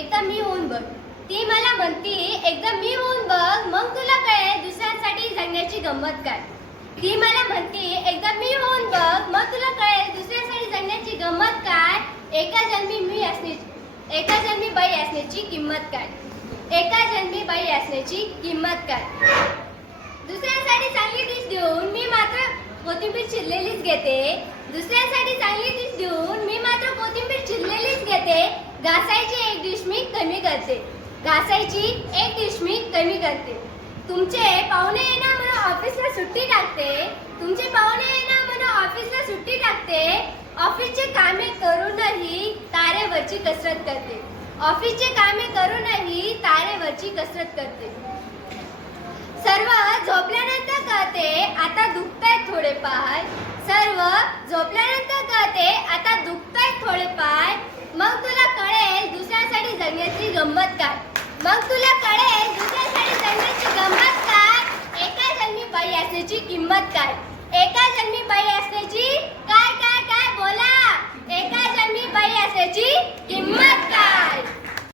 एकदा मी होऊन बघ. ती मला म्हणती एकदा मी होऊन बघ मग तुला कळेल दुसऱ्यांसाठी जगण्याची गंमत काय? ती मला म्हणती एकदा मी होऊन बघ मग तुला कळेल दुसऱ्यासाठी जगण्याची गंमत काय? एका जन्मी मी असण्याची एका जन्मी बाई असण्याची किंमत काय? एका जन्मी बाई असण्याची किंमत काय? दुसऱ्यांसाठी चांगली डिश देऊन मी मात्र कोथिंबीर चिरलेलीच घेते. दुसऱ्यांसाठी चांगली डिश देऊन मी मात्र कोथिंबीर चिरलेलीच घेते. घासायची कमी करते. घासायची एक डिश मी कमी करते. तुमचे पाहुणे येणार म्हणून ऑफिसला सुट्टी टाकते. तुमचे पाहुणे येणार म्हणून ऑफिसला सुट्टी टाकते. ऑफिसचे कामे करूनही तारेवरची कसरत करते. ऑफिसचे कामे करूनही तारेवरची कसरत करते. सर्व झोपल्यानंतर कळते आता दुखतायत थोडे पाय सांगण्याची गंमत काय? मग तुला कळेल दुसऱ्या साडी जगण्याची गंमत काय? एका जन्मी बाई असण्याची किंमत काय? एका जन्मी बाई असण्याची काय काय काय? बोला. एका जन्मी बाई असण्याची किंमत